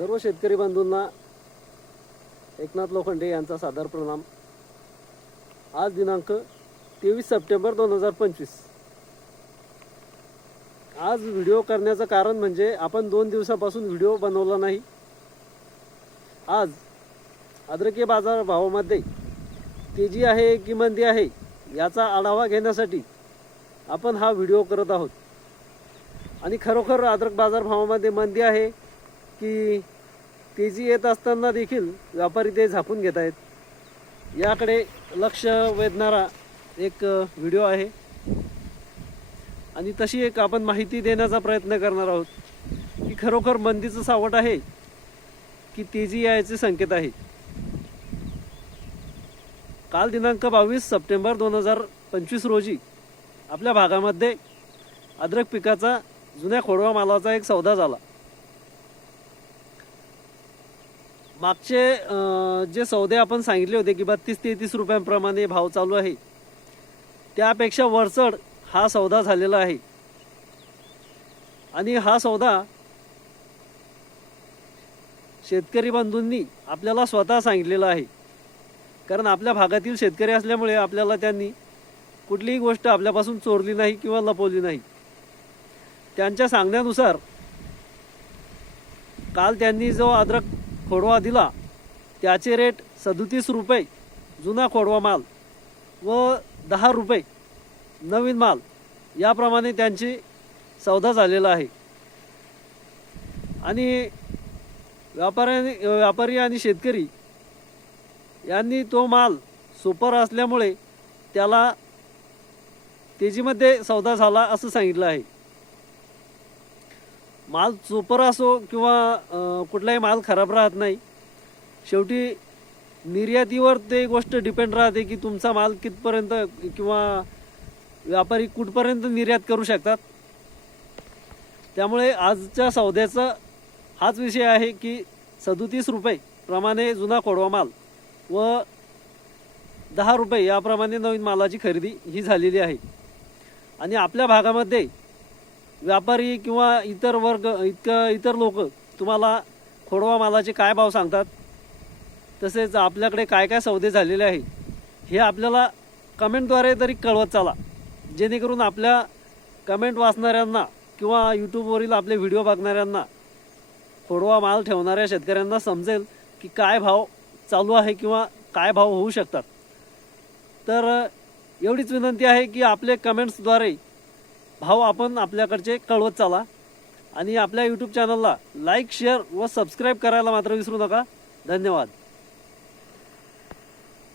सर्व शेतकरी बंधूंना एकनाथ लोखंडे यांचा सादर प्रणाम. आज दिनांक तेवीस सप्टेंबर दोन हजार पंचवीस. आज व्हिडिओ करण्याचं कारण म्हणजे आपण दोन दिवसापासून व्हिडिओ बनवला नाही. आज अद्रके बाजार भावामध्ये तेजी आहे की मंदी आहे याचा आढावा घेण्यासाठी आपण हा व्हिडिओ करत आहोत. आणि खरोखर अद्रक बाजार भावामध्ये मंदी आहे की तेजी येत असताना देखील व्यापारी ते झापून घेत आहेत. याकडे लक्ष वेधणारा एक व्हिडिओ आहे. आणि तशी एक आपण माहिती देण्याचा प्रयत्न करणार आहोत की खरोखर मंदीचं सावट आहे की तेजी यायचे संकेत आहे. काल दिनांक बावीस सप्टेंबर दोन हजार पंचवीस रोजी आपल्या भागामध्ये अद्रक पिकाचा जुन्या खोडवा मालाचा एक सौदा झाला. मागचे जे सौदे आपण सांगितले होते की बत्तीस तेहतीस रुपयांप्रमाणे भाव चालू आहे त्यापेक्षा वरचढ हा सौदा झालेला आहे. आणि हा सौदा शेतकरी बंधूंनी आपल्याला स्वतः सांगितलेला आहे. कारण आपल्या भागातील शेतकरी असल्यामुळे आपल्याला त्यांनी कुठलीही गोष्ट आपल्यापासून चोरली नाही किंवा लपवली नाही. त्यांच्या सांगण्यानुसार काल त्यांनी जो अद्रक खोडवा दिला त्याचे रेट सदोतीस रुपये जुना खोडवा माल व दहा रुपये नवीन माल. याप्रमाणे त्यांची सौदा झालेला आहे. आणि व्यापाऱ्यांनी व्यापारी आणि शेतकरी यांनी तो माल सुपर असल्यामुळे त्याला तेजीमध्ये सौदा झाला असं सांगितलं आहे. माल चोपर असो किंवा कुठलाही माल खराब राहत नाही शेवटी निर्यातीवर ते गोष्ट डिपेंड राहते की तुमचा माल कितपर्यंत किंवा व्यापारी कुठपर्यंत निर्यात करू शकतात. त्यामुळे आजच्या सौद्याचा हाच विषय आहे की सदोतीस रुपये प्रमाणे जुना खोडवा माल व दहा रुपये याप्रमाणे नवीन मालाची खरेदी ही झालेली आहे. आणि आपल्या भागामध्ये व्यापारी किंवा इतर वर्ग इतकं इतर लोक तुम्हाला खोडवा मालाचे काय भाव सांगतात? तसेच आपल्याकडे काय काय सौदे झालेले आहे हे आपल्याला कमेंटद्वारे तरी कळवत चाला. जेणेकरून आपल्या कमेंट वाचणाऱ्यांना किंवा यूट्यूबवरील आपले व्हिडिओ बघणाऱ्यांना खोडवा माल ठेवणाऱ्या शेतकऱ्यांना समजेल की काय भाव चालू आहे किंवा काय भाव होऊ शकतात. तर एवढीच विनंती आहे की आपले कमेंट्सद्वारे भाव आपण आपल्याकडचे कळवत चाला. आणि आपल्या यूट्यूब चॅनलला लाईक शेअर व सबस्क्राईब करायला मात्र विसरू नका. धन्यवाद.